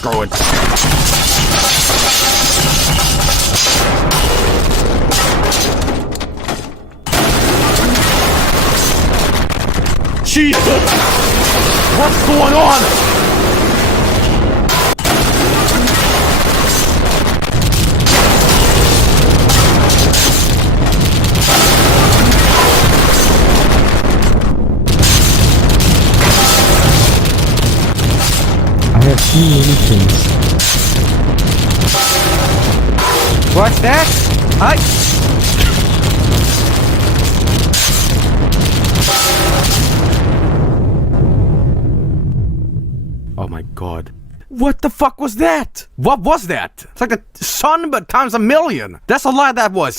screw it. Jesus! What's going on? I have seen many things. What's that? Hi. Oh my god. What the fuck was that? What was that? It's like the sun but times a million. That's a lot that was.